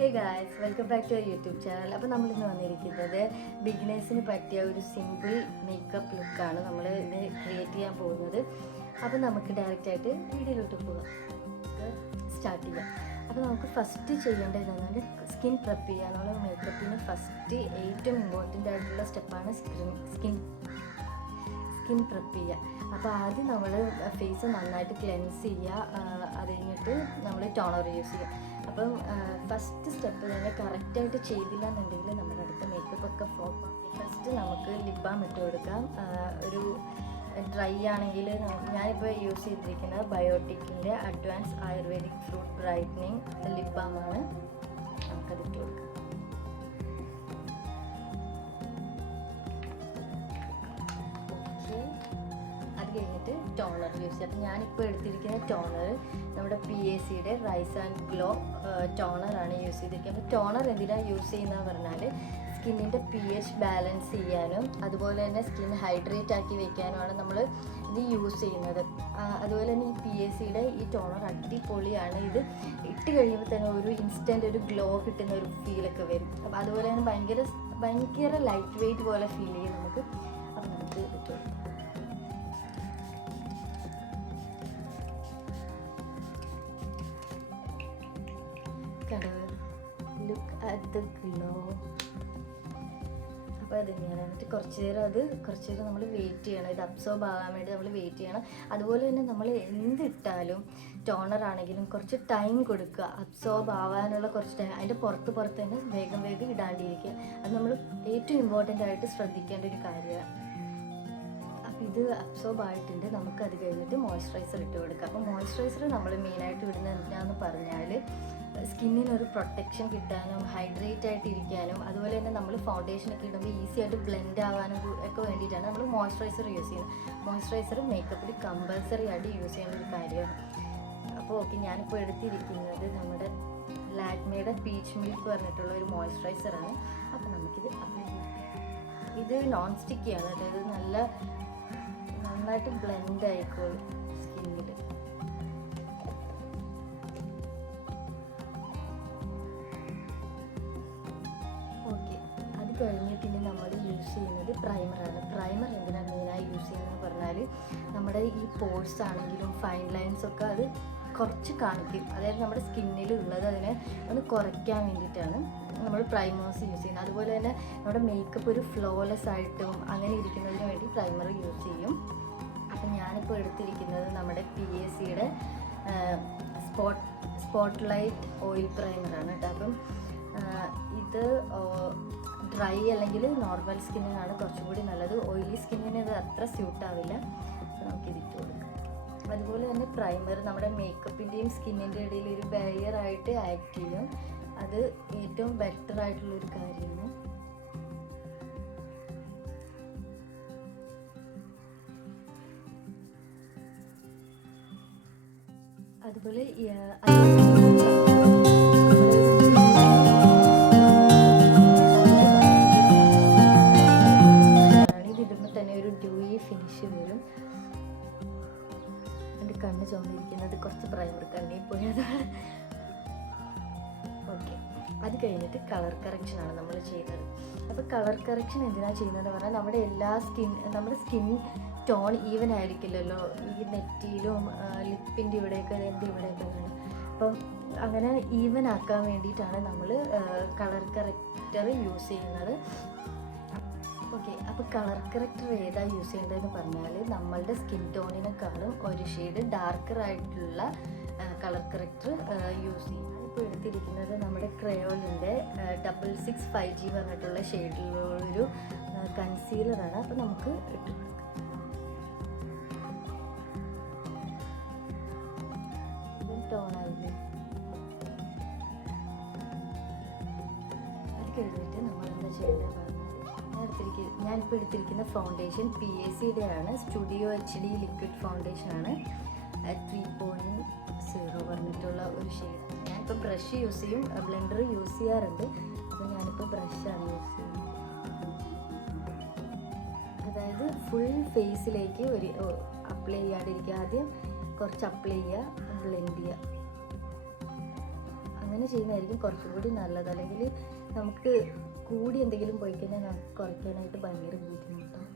Hey guys, welcome back to YouTube channel. അപ്പോൾ നമ്മളിന്ന് വന്നിരിക്കുന്നത് ബിഗിനേഴ്സിന് പറ്റിയ ഒരു സിമ്പിൾ മേക്കപ്പ് ലുക്കാണ് നമ്മൾ ഇത് ക്രിയേറ്റ് ചെയ്യാൻ പോകുന്നത്. അപ്പോൾ നമുക്ക് ഡയറക്റ്റായിട്ട് വീഡിയോയിലോട്ട് പോകാം, സ്റ്റാർട്ട് ചെയ്യാം. അപ്പോൾ നമുക്ക് ഫസ്റ്റ് ചെയ്യേണ്ടത് എന്താണ്, സ്കിൻ പ്രെപ്പ് ചെയ്യുക. നമ്മൾ മേക്കപ്പിന് ഫസ്റ്റ് ഏറ്റവും ഇമ്പോർട്ടൻ്റ് ആയിട്ടുള്ള സ്റ്റെപ്പാണ് സ്കിൻ പ്രെപ്പ് ചെയ്യുക. അപ്പോൾ ആദ്യം നമ്മൾ ഫേസ് നന്നായിട്ട് ക്ലെൻസ് ചെയ്യുക, അത് കഴിഞ്ഞിട്ട് നമ്മൾ ടോണർ യൂസ് ചെയ്യുക. അപ്പം ഫസ്റ്റ് സ്റ്റെപ്പ് തന്നെ കറക്റ്റായിട്ട് ചെയ്തില്ല എന്നുണ്ടെങ്കിൽ നമ്മുടെ അടുത്ത മേക്കപ്പ് ഒക്കെ ഫ്ലോപ്പ് ആകും. ഫസ്റ്റ് നമുക്ക് ലിപ് ബാം ഇട്ട് കൊടുക്കാം. ഒരു ഡ്രൈ ആണെങ്കിൽ ഞാനിപ്പോൾ യൂസ് ചെയ്തിരിക്കുന്നത് ബയോട്ടിക്കിൻ്റെ advance Ayurvedic fruit brightening lip ബാമാണ്. നമുക്കത് ഇട്ട് കൊടുക്കാം. അത് കഴിഞ്ഞിട്ട് ടോണർ യൂസ് ചെയ്യാം. അപ്പം ഞാനിപ്പോൾ എടുത്തിരിക്കുന്ന ടോണർ നമ്മുടെ PACയുടെ റൈസ് ആൻഡ് ഗ്ലോ ടോണറാണ് യൂസ് ചെയ്തിരിക്കുന്നത്. അപ്പോൾ ടോണർ എന്തിനാണ് യൂസ് ചെയ്യുന്നത് പറഞ്ഞാൽ സ്കിന്നിൻ്റെ pH ബാലൻസ് ചെയ്യാനും അതുപോലെ തന്നെ സ്കിൻ ഹൈഡ്രേറ്റ് ആക്കി വെക്കാനുമാണ് നമ്മൾ ഇത് യൂസ് ചെയ്യുന്നത്. അതുപോലെ തന്നെ ഈ PACയുടെ ഈ ടോണർ അടിപൊളിയാണ്. ഇത് ഇട്ട് കഴിയുമ്പോൾ തന്നെ ഒരു ഇൻസ്റ്റൻ്റ് ഒരു ഗ്ലോ കിട്ടുന്ന ഒരു ഫീലൊക്കെ വരും. അപ്പോൾ അതുപോലെ തന്നെ ഭയങ്കര ലൈറ്റ് വെയ്റ്റ് പോലെ ഫീൽ ചെയ്യും നമുക്ക്. അപ്പം നമുക്ക് ഇട്ട് ലുക്ക് അറ്റ് ദ ഗ്ലോ. അപ്പോൾ അത് തന്നെയാണ്. എന്നിട്ട് കുറച്ച് നേരം നമ്മൾ വെയിറ്റ് ചെയ്യണം. ഇത് അബ്സോർബ് ആകാൻ വേണ്ടി നമ്മൾ വെയിറ്റ് ചെയ്യണം. അതുപോലെ തന്നെ നമ്മൾ എന്തിട്ടാലും ടോണർ ആണെങ്കിലും കുറച്ച് ടൈം കൊടുക്കുക, അബ്സോർബ് ആവാനുള്ള കുറച്ച് ടൈം. അതിൻ്റെ പുറത്ത് തന്നെ വേഗം ഇടാണ്ടിരിക്കുക. അത് നമ്മൾ ഏറ്റവും ഇമ്പോർട്ടൻ്റ് ആയിട്ട് ശ്രദ്ധിക്കേണ്ട ഒരു കാര്യമാണ്. അപ്പോൾ ഇത് അബ്സോർബ് ആയിട്ടുണ്ട്. നമുക്ക് അത് കഴിഞ്ഞിട്ട് മോയ്സ്ചറൈസർ ഇട്ട് കൊടുക്കുക. അപ്പോൾ മോയ്സ്ചറൈസർ നമ്മൾ മെയിനായിട്ട് ഇടുന്നത് എന്തിനാണെന്ന് പറഞ്ഞാൽ സ്കിന്നിനൊരു പ്രൊട്ടക്ഷൻ കിട്ടാനും ഹൈഡ്രേറ്റ് ആയിട്ട് ഇരിക്കാനും അതുപോലെ തന്നെ നമ്മൾ ഫൗണ്ടേഷനൊക്കെ ഇടുമ്പോൾ ഈസി ആയിട്ട് ബ്ലെൻഡ് ആവാനും ഒക്കെ വേണ്ടിയിട്ടാണ് നമ്മൾ മോയ്സ്ചറൈസർ യൂസ് ചെയ്യുന്നത്. മോയ്സ്ചറൈസർ മേക്കപ്പിൽ കമ്പൽസറി ആയിട്ട് യൂസ് ചെയ്യുന്ന ഒരു കാര്യമാണ്. അപ്പോൾ ഓക്കെ, ഞാനിപ്പോൾ എടുത്തിരിക്കുന്നത് നമ്മുടെ ലാക്മേയുടെ പീച്ച് മിൽക്ക് പറഞ്ഞിട്ടുള്ള ഒരു മോയ്സ്ചറൈസറാണ്. അപ്പോൾ നമുക്കിത് അപ്ലൈ ചെയ്യാം. ഇത് നോൺ സ്റ്റിക്കിയാണ്, അതായത് നന്നായിട്ട് ബ്ലെൻഡ് ആയിക്കോളും സ്കിന്നിൽ. ഓക്കെ, അത് കഴിഞ്ഞിട്ട് ഇനി നമ്മൾ യൂസ് ചെയ്യുന്നത് പ്രൈമറാണ്. പ്രൈമർ എന്തിനാണ് മെയിനായി യൂസ് ചെയ്യുന്നതെന്ന് പറഞ്ഞാൽ നമ്മുടെ ഈ പോഴ്സ് ആണെങ്കിലും ഫൈൻ ലൈൻസ് ഒക്കെ അത് കുറച്ച് കാണിക്കും. അതായത് നമ്മുടെ സ്കിന്നിൽ ഉള്ളത് അതിനെ ഒന്ന് കുറയ്ക്കാൻ വേണ്ടിയിട്ടാണ് നമ്മൾ പ്രൈമേഴ്സ് യൂസ് ചെയ്യുന്നത്. അതുപോലെ തന്നെ നമ്മുടെ മേക്കപ്പ് ഒരു ഫ്ലോലെസ് ആയിട്ടും അങ്ങനെ ഇരിക്കുന്നതിന് വേണ്ടി പ്രൈമർ യൂസ് ചെയ്യും. അപ്പം ഞാനിപ്പോൾ എടുത്തിരിക്കുന്നത് നമ്മുടെ PACയുടെ സ്പോട്ട് ലൈറ്റ് ഓയിൽ പ്രൈമറാണ് കേട്ടോ. അപ്പം ഇത് ഡ്രൈ അല്ലെങ്കിൽ നോർമൽ സ്കിന്നിനാണ് കുറച്ചും കൂടി നല്ലത്. ഓയിലി സ്കിന്നിന് ഇത് അത്ര സ്യൂട്ടാവില്ല. അപ്പോൾ നമുക്കിതിട്ട് കൊടുക്കാം. അതുപോലെ തന്നെ പ്രൈമർ നമ്മുടെ മേക്കപ്പിൻ്റെയും സ്കിന്നിൻ്റെ ഇടയിൽ ഒരു ബാരിയർ ആയിട്ട് ആക്ട് ചെയ്യും. അത് ഏറ്റവും ബെറ്റർ ആയിട്ടുള്ളൊരു കാര്യമാണ്. അതുപോലെ ഇതിടുമ്പോൾ തന്നെ ഒരു ഡ്യൂയി ഫിനിഷ് വരും. എൻ്റെ കണ്ണ് ചുമന്നിരിക്കുന്നത് കുറച്ച് പ്രൈമർ കണ്ണിൽ പോയതാണ്. ഓക്കെ, അത് കഴിഞ്ഞിട്ട് കളർ കറക്ഷനാണ് നമ്മൾ ചെയ്യുന്നത്. അപ്പോൾ കളർ കറക്ഷൻ എന്തിനാണ് ചെയ്യുന്നതെന്ന് പറഞ്ഞാൽ നമ്മുടെ സ്കിൻ ടോൺ ഈവൻ ആയിരിക്കില്ലല്ലോ. ഈ നെറ്റിയിലും ലിപ്പിൻ്റെ ഇവിടെയൊക്കെ എൻ്റെ ഇവിടെയൊക്കെ വേണം. അപ്പം അങ്ങനെ ഈവൻ ആക്കാൻ വേണ്ടിയിട്ടാണ് നമ്മൾ കളർ കറക്റ്റർ യൂസ് ചെയ്യുന്നത്. ഓക്കെ, അപ്പോൾ കളർ കറക്റ്റർ ഏതാ യൂസ് ചെയ്യേണ്ടതെന്ന് പറഞ്ഞാൽ നമ്മളുടെ സ്കിൻ ടോണിനെക്കാളും ഒരു ഷെയ്ഡ് ഡാർക്കർ ആയിട്ടുള്ള കളർ കറക്റ്റർ യൂസ് ചെയ്യും. ഇപ്പോൾ എടുത്തിരിക്കുന്നത് നമ്മുടെ ക്രയോണിൻ്റെ 665G പറഞ്ഞിട്ടുള്ള ഷെയ്ഡിലുള്ളൊരു കൺസീലറാണ്. അപ്പോൾ നമുക്ക് ഇട്ട് കൊടുക്കാം. ടോണായില്ലേ, അത് കഴിഞ്ഞിട്ട് നമ്മൾ എന്താ ചെയ്യേണ്ടത് പറഞ്ഞാൽ ഞാനിപ്പോൾ എടുത്തിരിക്കുന്ന ഫൗണ്ടേഷൻ PACയുടെ ആണ്. Studio HD liquid ഫൗണ്ടേഷനാണ്. 3.0 പറഞ്ഞിട്ടുള്ള ഒരു ഷെയ്ഡ്. ഞാനിപ്പോൾ ബ്രഷ് യൂസ് ചെയ്യും, ബ്ലെൻഡർ യൂസ് ചെയ്യാറുണ്ട്. അപ്പോൾ ഞാനിപ്പോൾ ബ്രഷാണ് യൂസ് ചെയ്യുന്നത്. അതായത് ഫുൾ ഫേസിലേക്ക് അപ്ലൈ ചെയ്യാണ്ടിരിക്കുക. ആദ്യം കുറച്ച് അപ്ലൈ ചെയ്യുക, ബ്ലെൻഡ് ചെയ്യുക. അങ്ങനെ ചെയ്യുന്നതായിരിക്കും കുറച്ചും കൂടി നല്ലത്. അല്ലെങ്കിൽ നമുക്ക് കൂടി എന്തെങ്കിലും പോയി കഴിഞ്ഞാൽ നമുക്ക് കുറയ്ക്കാനായിട്ട് ഭയങ്കര ബുദ്ധിമുട്ടാണ്.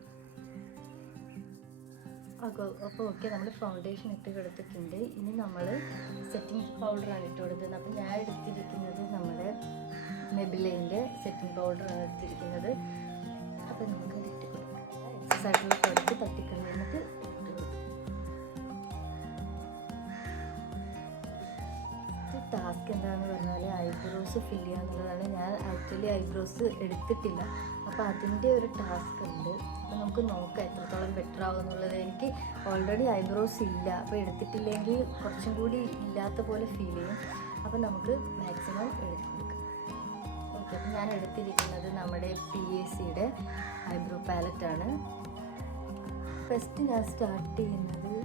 അപ്പോൾ ഓക്കെ, നമ്മൾ ഫൗണ്ടേഷൻ ഇട്ട് കൊടുത്തിട്ടുണ്ട്. ഇനി നമ്മൾ സെറ്റിംഗ് പൗഡറാണ് ഇട്ട് കൊടുക്കുന്നത്. അപ്പോൾ ഞാൻ എടുത്തിരിക്കുന്നത് നമ്മുടെ മെബിലൈൻ്റെ സെറ്റിംഗ് പൗഡറാണ് എടുത്തിരിക്കുന്നത്. അപ്പോൾ നമുക്ക് ഇട്ട് കൊടുക്കാം. എക്സസ് ആയിട്ടുള്ള കുറച്ച് തട്ടിക്കളഞ്ഞിട്ട് ടാസ്ക് എന്താണെന്ന് പറഞ്ഞാൽ ഐബ്രോസ് ഫില്ല് ചെയ്യുക എന്നുള്ളതാണ്. ഞാൻ ആക്ച്വലി ഐബ്രോസ് എടുത്തിട്ടില്ല, അപ്പോൾ അതിൻ്റെ ഒരു ടാസ്ക് ഉണ്ട്. അപ്പോൾ നമുക്ക് നോക്കാം എത്രത്തോളം ബെറ്റർ ആവും എന്നുള്ളത്. എനിക്ക് ഓൾറെഡി ഐബ്രോസ് ഇല്ല, അപ്പോൾ എടുത്തിട്ടില്ലെങ്കിൽ കുറച്ചും കൂടി ഇല്ലാത്ത പോലെ ഫീൽ ചെയ്യും. അപ്പോൾ നമുക്ക് മാക്സിമം എടുത്ത് കൊടുക്കാം. ഓക്കെ, അപ്പോൾ ഞാൻ എടുത്തിരിക്കുന്നത് നമ്മുടെ PACയുടെ ഐബ്രോ പാലറ്റാണ്. ഫസ്റ്റ് ഞാൻ സ്റ്റാർട്ട് ചെയ്യുന്നത്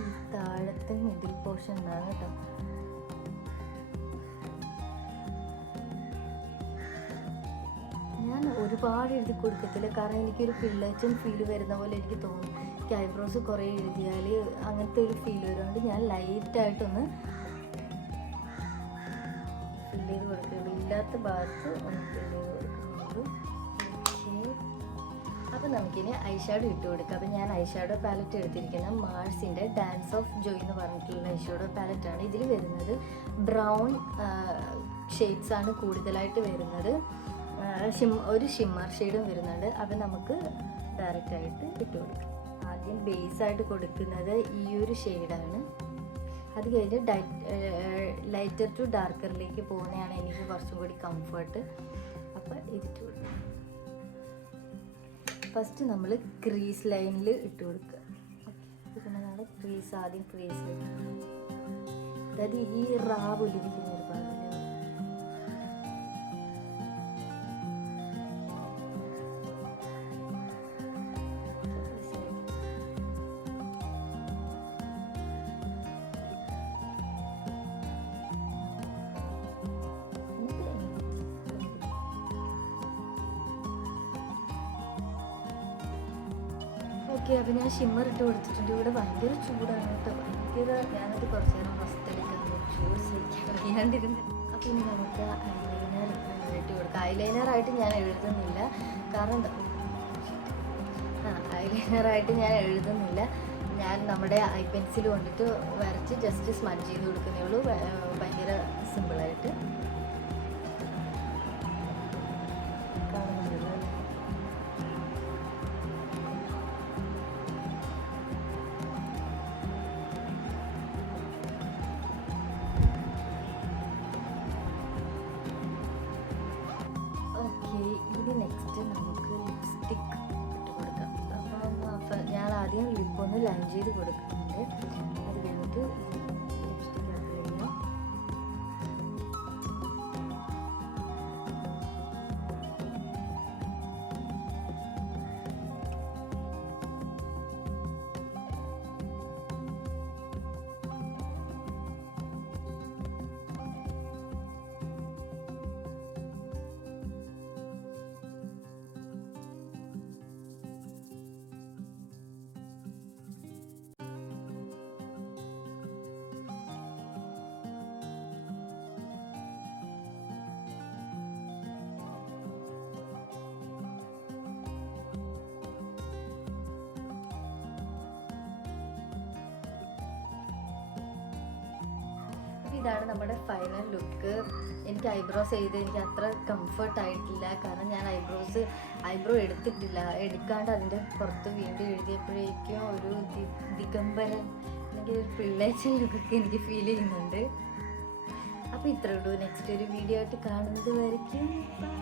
ഈ താഴത്തെ മിഡിൽ പോർഷൻ എന്നാണ് കേട്ടോ. ഞാൻ ഒരുപാട് എഴുതി കൊടുക്കത്തില്ല, കാരണം എനിക്കൊരു പിള്ളേച്ചൻ ഫീല് വരുന്ന പോലെ എനിക്ക് തോന്നും. എനിക്ക് ഐബ്രോസ് കുറേ എഴുതിയാൽ അങ്ങനത്തെ ഒരു ഫീൽ വരുന്നുണ്ട്. ഞാൻ ലൈറ്റായിട്ടൊന്ന് ഫില്ല് ചെയ്ത് കൊടുക്കുള്ളൂ, ഇല്ലാത്ത ഭാഗത്ത് ഒന്ന് ഫില്ല് ചെയ്ത് കൊടുക്കുന്നുള്ളൂ. അപ്പോൾ നമുക്കിനി ഐ ഷാഡോ ഇട്ട് കൊടുക്കാം. അപ്പോൾ ഞാൻ ഐ ഷാഡോ പാലറ്റ് എടുത്തിരിക്കുന്നത് മാർസിൻ്റെ ഡാൻസ് ഓഫ് ജോയ് എന്ന് പറഞ്ഞിട്ടുള്ള ഐ ഷാഡോ പാലറ്റാണ്. ഇതിൽ വരുന്നത് ബ്രൗൺ ഷെയ്ഡ്സാണ് കൂടുതലായിട്ട് വരുന്നത്. ഒരു ഷിമ്മർ ഷെയ്ഡും വരുന്നുണ്ട്. അപ്പോൾ നമുക്ക് ഡയറക്റ്റായിട്ട് ഇട്ട് കൊടുക്കാം. ആദ്യം ബേസായിട്ട് കൊടുക്കുന്നത് ഈ ഒരു ഷെയ്ഡാണ്. അത് കഴിഞ്ഞ് ലൈറ്റർ ടു ഡാർക്കറിലേക്ക് പോകുന്നതാണ് എനിക്ക് കുറച്ചും കൂടി കംഫർട്ട്. അപ്പോൾ ഇതിട്ട് കൊടുക്കാം. ഫസ്റ്റ് നമ്മൾ ക്രീസ് ലൈനിൽ ഇട്ട് കൊടുക്കുക. പിന്നെ നമ്മൾ ക്രീസ് ആദ്യം ക്രീസിൽ, അതായത് ഈ റാവൊലിരിക്കുന്ന ഒരു ഭാഗം ഓക്കെ. അപ്പോൾ ഞാൻ ഷിമ്മർ ഇട്ട് കൊടുത്തിട്ടുണ്ട്. ഇവിടെ ഭയങ്കര ചൂടാണ് കേട്ടോ, ഭയങ്കര. ഞാനത് കുറച്ച് നേരം റെസ്റ്റ് എടുക്കാൻ ചൂട് സഹിക്കാൻ വയ്യാണ്ടിരുന്നു. അപ്പോൾ ഇനി നമുക്ക് ഐലൈനർ ഇട്ട് കൊടുക്കാം. ഐലൈനറായിട്ട് ഞാൻ എഴുതുന്നില്ല, കാരണം എന്താ, ഐലൈനറായിട്ട് ഞാൻ എഴുതുന്നില്ല. ഞാൻ നമ്മുടെ ഐ പെൻസിൽ കൊണ്ടിട്ട് വരച്ച് ജസ്റ്റ് സ്മഡ്ജ് ചെയ്ത് കൊടുക്കുന്നേ ഉള്ളൂ, ഭയങ്കര സിമ്പിളായിട്ട്. ഇത് നെക്സ്റ്റ് നമുക്ക് ലിപ്സ്റ്റിക്ക് ഇട്ട് കൊടുക്കാം. അപ്പം ഞാൻ ആദ്യം ലിപ്പൊന്ന് ലൈൻ ചെയ്ത് കൊടുക്കുന്നുണ്ട്. അത് കഴിഞ്ഞിട്ട് ലിപ്സ്റ്റിക്ക് അപ്ലൈ ചെയ്യാം. ഇതാണ് നമ്മുടെ ഫൈനൽ ലുക്ക്. എനിക്ക് ഐബ്രോസ് ചെയ്ത് എനിക്ക് അത്ര കംഫർട്ടായിട്ടില്ല, കാരണം ഞാൻ ഐബ്രോ എടുത്തിട്ടില്ല. എടുക്കാണ്ട് അതിൻ്റെ പുറത്ത് വീണ്ടും എഴുതിയപ്പോഴേക്കും ഒരു ദിഗംബരൻ അല്ലെങ്കിൽ ഒരു പിള്ളേച്ചൻ ലുക്കൊക്കെ എനിക്ക് ഫീൽ ചെയ്യുന്നുണ്ട്. അപ്പോൾ ഇത്രയേ ഉള്ളൂ. നെക്സ്റ്റ് ഒരു വീഡിയോ ആയിട്ട് കാണുന്നത് വരയ്ക്കും. ബൈ.